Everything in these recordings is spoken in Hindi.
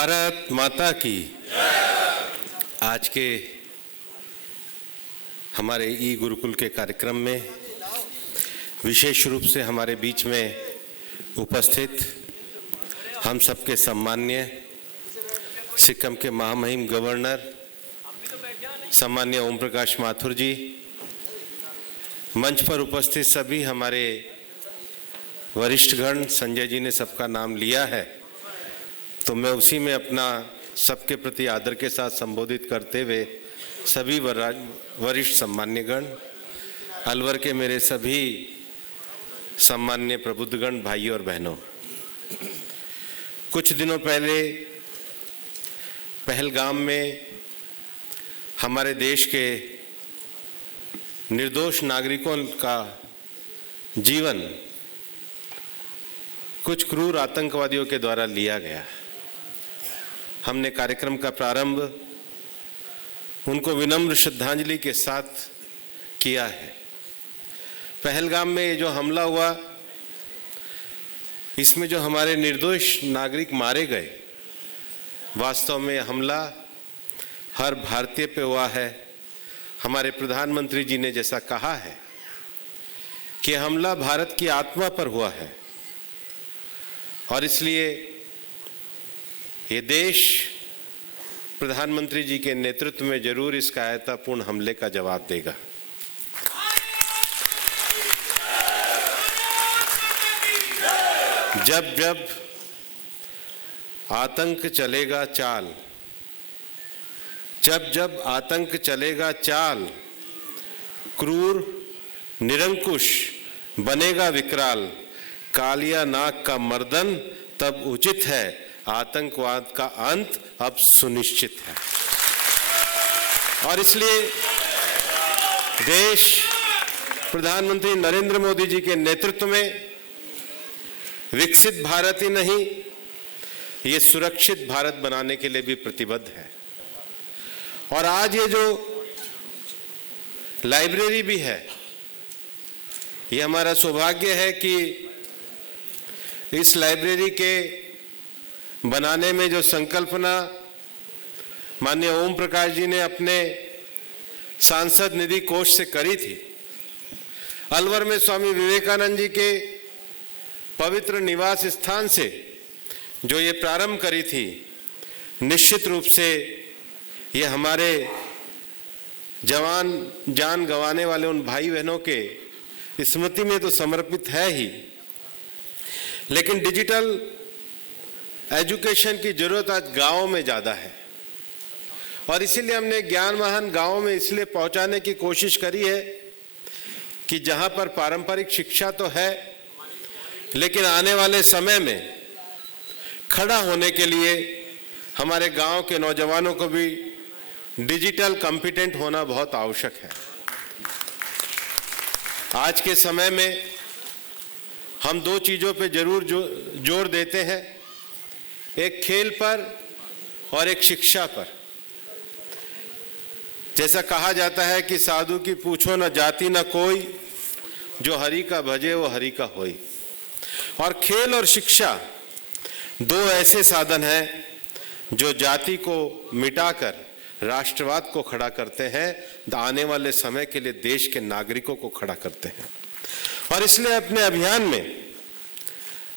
भारत माता की। आज के हमारे ई गुरुकुल के कार्यक्रम में विशेष रूप से हमारे बीच में उपस्थित हम सबके सम्माननीय सिक्किम के महामहिम गवर्नर सम्माननीय ओम प्रकाश माथुर जी, मंच पर उपस्थित सभी हमारे वरिष्ठगण, संजय जी ने सबका नाम लिया है तो मैं उसी में अपना सबके प्रति आदर के साथ संबोधित करते हुए सभी वरिष्ठ सम्मान्यगण, अलवर के मेरे सभी सम्मान्य प्रबुद्धगण, भाइयों और बहनों, कुछ दिनों पहले पहलगाम में हमारे देश के निर्दोष नागरिकों का जीवन कुछ क्रूर आतंकवादियों के द्वारा लिया गया। हमने कार्यक्रम का प्रारंभ उनको विनम्र श्रद्धांजलि के साथ किया है। पहलगाम में जो हमला हुआ, इसमें जो हमारे निर्दोष नागरिक मारे गए, वास्तव में हमला हर भारतीय पे हुआ है। हमारे प्रधानमंत्री जी ने जैसा कहा है कि हमला भारत की आत्मा पर हुआ है और इसलिए ये देश प्रधानमंत्री जी के नेतृत्व में जरूर इस कायरतापूर्ण हमले का जवाब देगा। जब जब आतंक चलेगा चाल, जब जब आतंक चलेगा चाल, क्रूर निरंकुश बनेगा विकराल, कालिया नाग का मर्दन तब उचित है, आतंकवाद का अंत अब सुनिश्चित है। और इसलिए देश प्रधानमंत्री नरेंद्र मोदी जी के नेतृत्व में विकसित भारत ही नहीं, ये सुरक्षित भारत बनाने के लिए भी प्रतिबद्ध है। और आज ये जो लाइब्रेरी भी है, ये हमारा सौभाग्य है कि इस लाइब्रेरी के बनाने में जो संकल्पना माननीय ओम प्रकाश जी ने अपने सांसद निधि कोष से करी थी, अलवर में स्वामी विवेकानंद जी के पवित्र निवास स्थान से जो ये प्रारंभ करी थी, निश्चित रूप से ये हमारे जवान जान गंवाने वाले उन भाई बहनों के स्मृति में तो समर्पित है ही, लेकिन डिजिटल एजुकेशन की जरूरत आज गांवों में ज़्यादा है और इसीलिए हमने ज्ञान वाहन गांवों में इसलिए पहुंचाने की कोशिश करी है कि जहां पर पारंपरिक शिक्षा तो है, लेकिन आने वाले समय में खड़ा होने के लिए हमारे गांव के नौजवानों को भी डिजिटल कॉम्पिटेंट होना बहुत आवश्यक है। आज के समय में हम दो चीज़ों पे जरूर जोर देते हैं, एक खेल पर और एक शिक्षा पर। जैसा कहा जाता है कि साधु की पूछो न जाति न कोई, जो हरि का भजे वो हरि का होई। और खेल और शिक्षा दो ऐसे साधन हैं जो जाति को मिटाकर राष्ट्रवाद को खड़ा करते हैं, आने वाले समय के लिए देश के नागरिकों को खड़ा करते हैं। और इसलिए अपने अभियान में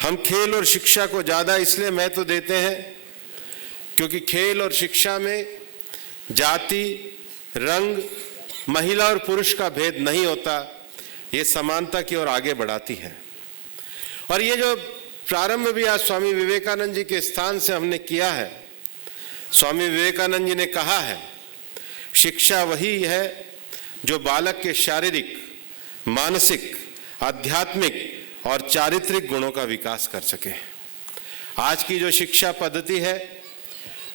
हम खेल और शिक्षा को ज़्यादा इसलिए महत्व देते हैं क्योंकि खेल और शिक्षा में जाति, रंग, महिला और पुरुष का भेद नहीं होता, ये समानता की ओर आगे बढ़ाती है। और ये जो प्रारंभ भी आज स्वामी विवेकानंद जी के स्थान से हमने किया है, स्वामी विवेकानंद जी ने कहा है, शिक्षा वही है जो बालक के शारीरिक, मानसिक, आध्यात्मिक और चारित्रिक गुणों का विकास कर सके। आज की जो शिक्षा पद्धति है,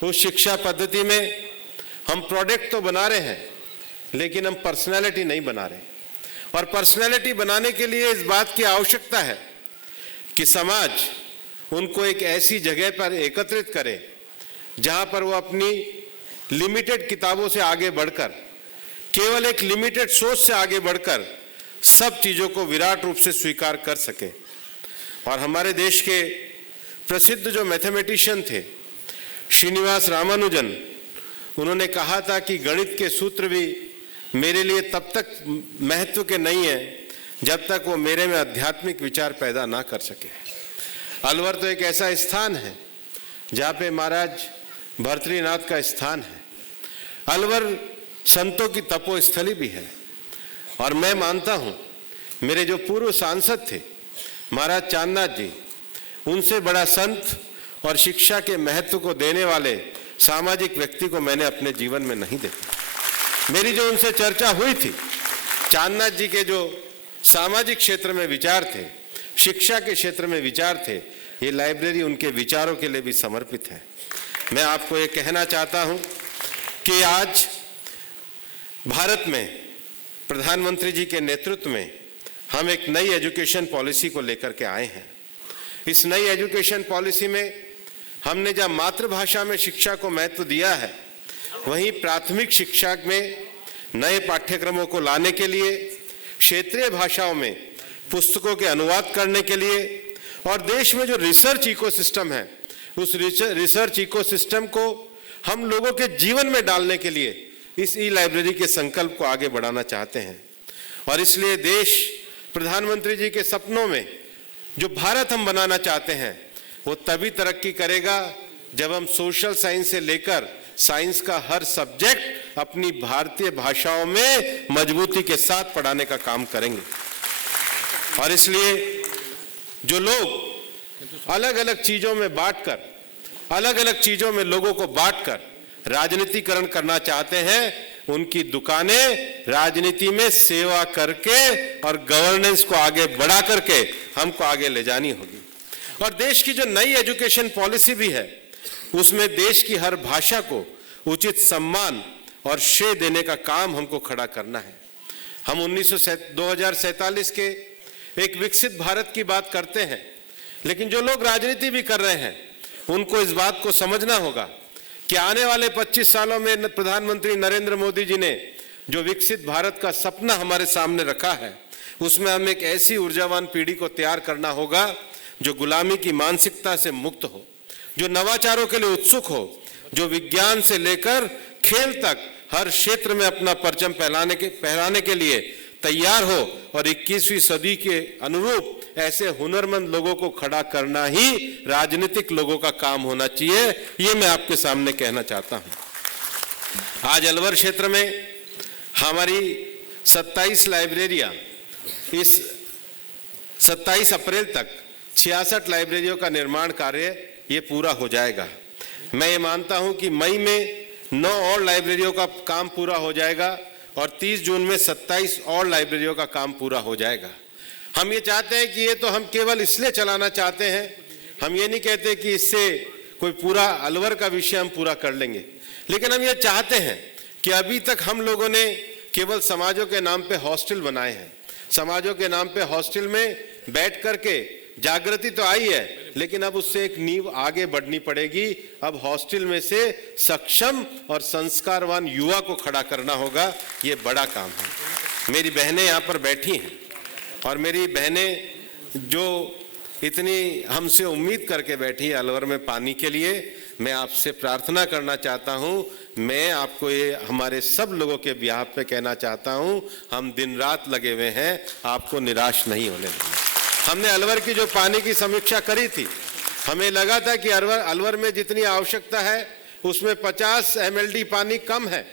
उस शिक्षा पद्धति में हम प्रोडक्ट तो बना रहे हैं, लेकिन हम पर्सनैलिटी नहीं बना रहे। और पर्सनैलिटी बनाने के लिए इस बात की आवश्यकता है कि समाज उनको एक ऐसी जगह पर एकत्रित करे जहां पर वो अपनी लिमिटेड किताबों से आगे बढ़कर, केवल एक लिमिटेड सोच से आगे बढ़कर सब चीज़ों को विराट रूप से स्वीकार कर सके। और हमारे देश के प्रसिद्ध जो मैथमेटिशियन थे श्रीनिवास रामानुजन, उन्होंने कहा था कि गणित के सूत्र भी मेरे लिए तब तक महत्व के नहीं है जब तक वो मेरे में आध्यात्मिक विचार पैदा ना कर सके। अलवर तो एक ऐसा स्थान है जहाँ पे महाराज भर्तृनाथ का स्थान है। अलवर संतों की तपोस्थली भी है और मैं मानता हूँ मेरे जो पूर्व सांसद थे महाराज चांदनाथ जी, उनसे बड़ा संत और शिक्षा के महत्व को देने वाले सामाजिक व्यक्ति को मैंने अपने जीवन में नहीं देखा। मेरी जो उनसे चर्चा हुई थी, चांदनाथ जी के जो सामाजिक क्षेत्र में विचार थे, शिक्षा के क्षेत्र में विचार थे, ये लाइब्रेरी उनके विचारों के लिए भी समर्पित है। मैं आपको ये कहना चाहता हूँ कि आज भारत में प्रधानमंत्री जी के नेतृत्व में हम एक नई एजुकेशन पॉलिसी को लेकर के आए हैं। इस नई एजुकेशन पॉलिसी में हमने जहाँ मातृभाषा में शिक्षा को महत्व दिया है, वहीं प्राथमिक शिक्षा में नए पाठ्यक्रमों को लाने के लिए, क्षेत्रीय भाषाओं में पुस्तकों के अनुवाद करने के लिए और देश में जो रिसर्च इकोसिस्टम है, उस रिसर्च इकोसिस्टम को हम लोगों के जीवन में डालने के लिए इस ई लाइब्रेरी के संकल्प को आगे बढ़ाना चाहते हैं। और इसलिए देश प्रधानमंत्री जी के सपनों में जो भारत हम बनाना चाहते हैं, वो तभी तरक्की करेगा जब हम सोशल साइंस से लेकर साइंस का हर सब्जेक्ट अपनी भारतीय भाषाओं में मजबूती के साथ पढ़ाने का काम करेंगे। और इसलिए जो लोग अलग अलग चीजों में बांटकर, अलग अलग चीजों में लोगों को बांटकर राजनीतिकरण करना चाहते हैं, उनकी दुकानें राजनीति में सेवा करके और गवर्नेंस को आगे बढ़ा करके हमको आगे ले जानी होगी। और देश की जो नई एजुकेशन पॉलिसी भी है, उसमें देश की हर भाषा को उचित सम्मान और श्रेय देने का काम हमको खड़ा करना है। हम 2047 के एक विकसित भारत की बात करते हैं, लेकिन जो लोग राजनीति भी कर रहे हैं, उनको इस बात को समझना होगा कि आने वाले 25 सालों में प्रधानमंत्री नरेंद्र मोदी जी ने जो विकसित भारत का सपना हमारे सामने रखा है, उसमें हमें एक ऐसी ऊर्जावान पीढ़ी को तैयार करना होगा जो गुलामी की मानसिकता से मुक्त हो, जो नवाचारों के लिए उत्सुक हो, जो विज्ञान से लेकर खेल तक हर क्षेत्र में अपना परचम फहराने के लिए तैयार हो और 21वीं सदी के अनुरूप ऐसे हुनरमंद लोगों को खड़ा करना ही राजनीतिक लोगों का काम होना चाहिए। ये मैं आपके सामने कहना चाहता हूं। आज अलवर क्षेत्र में हमारी 27 लाइब्रेरियां, इस 27 अप्रैल तक 66 लाइब्रेरियों का निर्माण कार्य ये पूरा हो जाएगा। मैं ये मानता हूं कि मई में 9 और लाइब्रेरियों का काम पूरा हो जाएगा और 30 जून में 27 और लाइब्रेरियों का काम पूरा हो जाएगा। हम ये चाहते हैं कि ये तो हम केवल इसलिए चलाना चाहते हैं, हम ये नहीं कहते कि इससे कोई पूरा अलवर का विषय हम पूरा कर लेंगे, लेकिन हम ये चाहते हैं कि अभी तक हम लोगों ने केवल समाजों के नाम पे हॉस्टल बनाए हैं। समाजों के नाम पे हॉस्टल में बैठ करके जागृति तो आई है, लेकिन अब उससे एक नींव आगे बढ़नी पड़ेगी। अब हॉस्टल में से सक्षम और संस्कारवान युवा को खड़ा करना होगा, ये बड़ा काम है। मेरी बहनें यहाँ पर बैठी हैं और मेरी बहनें जो इतनी हमसे उम्मीद करके बैठी है अलवर में पानी के लिए, मैं आपसे प्रार्थना करना चाहता हूँ। मैं आपको ये हमारे सब लोगों के बिहार पे कहना चाहता हूँ, हम दिन रात लगे हुए हैं, आपको निराश नहीं होने देंगे। हमने अलवर की जो पानी की समीक्षा करी थी, हमें लगा था कि अलवर में जितनी आवश्यकता है उसमें 50 MLD पानी कम है।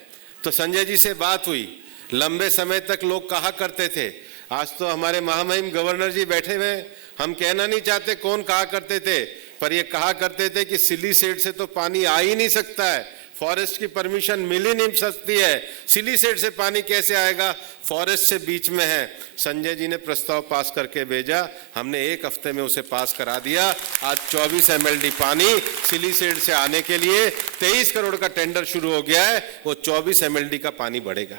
तो संजय जी से बात हुई, लंबे समय तक लोग कहा करते थे, आज तो हमारे महामहिम गवर्नर जी बैठे हुए, हम कहना नहीं चाहते कौन कहा करते थे, पर ये कहा करते थे कि सिली सेट से तो पानी आ ही नहीं सकता है, फॉरेस्ट की परमिशन मिल ही नहीं सकती है, सिली सेट से पानी कैसे आएगा, फॉरेस्ट से बीच में है। संजय जी ने प्रस्ताव पास करके भेजा, हमने 1 हफ्ते में उसे पास करा दिया। आज 24 MLD पानी सिली सेट से आने के लिए 23 करोड़ का टेंडर शुरू हो गया है, वो 24 MLD का पानी बढ़ेगा।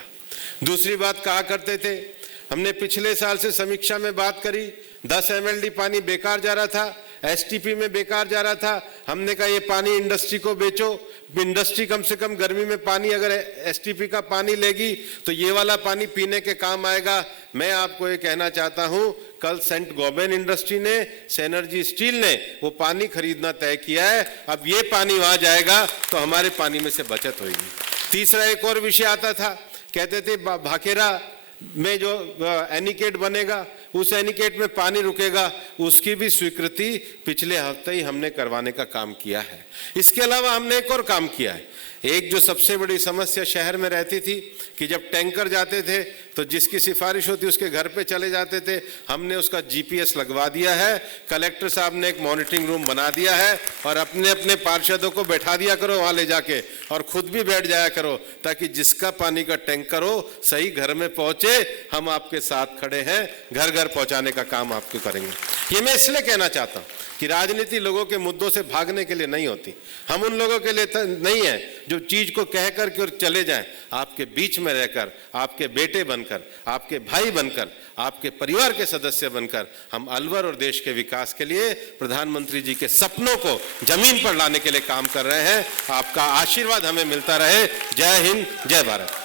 दूसरी बात कहा करते थे, हमने पिछले साल से समीक्षा में बात करी, 10 MLD पानी बेकार जा रहा था, STP में बेकार जा रहा था। हमने कहा ये पानी इंडस्ट्री को बेचो, इंडस्ट्री कम से कम गर्मी में पानी अगर STP का पानी लेगी तो ये वाला पानी पीने के काम आएगा। मैं आपको ये कहना चाहता हूँ, कल सेंट गोबेन इंडस्ट्री ने, सेनर्जी स्टील ने वो पानी खरीदना तय किया है। अब ये पानी वहां जाएगा तो हमारे पानी में से बचत होगी। तीसरा एक और विषय आता था, कहते थे भाखेरा में जो एनीकेट बनेगा उस एनीकेट में पानी रुकेगा, उसकी भी स्वीकृति पिछले हफ्ते ही हमने करवाने का काम किया है। इसके अलावा हमने एक और काम किया है। एक जो सबसे बड़ी समस्या शहर में रहती थी कि जब टैंकर जाते थे तो जिसकी सिफारिश होती उसके घर पे चले जाते थे, हमने उसका जीपीएस लगवा दिया है। कलेक्टर साहब ने एक मॉनिटरिंग रूम बना दिया है और अपने अपने पार्षदों को बैठा दिया करो वहां ले जाके, और खुद भी बैठ जाया करो, ताकि जिसका पानी का टैंकर हो सही घर में पहुंचे। हम आपके साथ खड़े हैं, घर घर पहुंचाने का काम आपको करेंगे। ये मैं इसलिए कहना चाहता हूं कि राजनीति लोगों के मुद्दों से भागने के लिए नहीं होती। हम उन लोगों के लिए नहीं है जो चीज को कह करके और चले जाएं। आपके बीच में रहकर, आपके बेटे बनकर, आपके भाई बनकर, आपके परिवार के सदस्य बनकर हम अलवर और देश के विकास के लिए प्रधानमंत्री जी के सपनों को जमीन पर लाने के लिए काम कर रहे हैं। आपका आशीर्वाद हमें मिलता रहे। जय हिंद, जय भारत।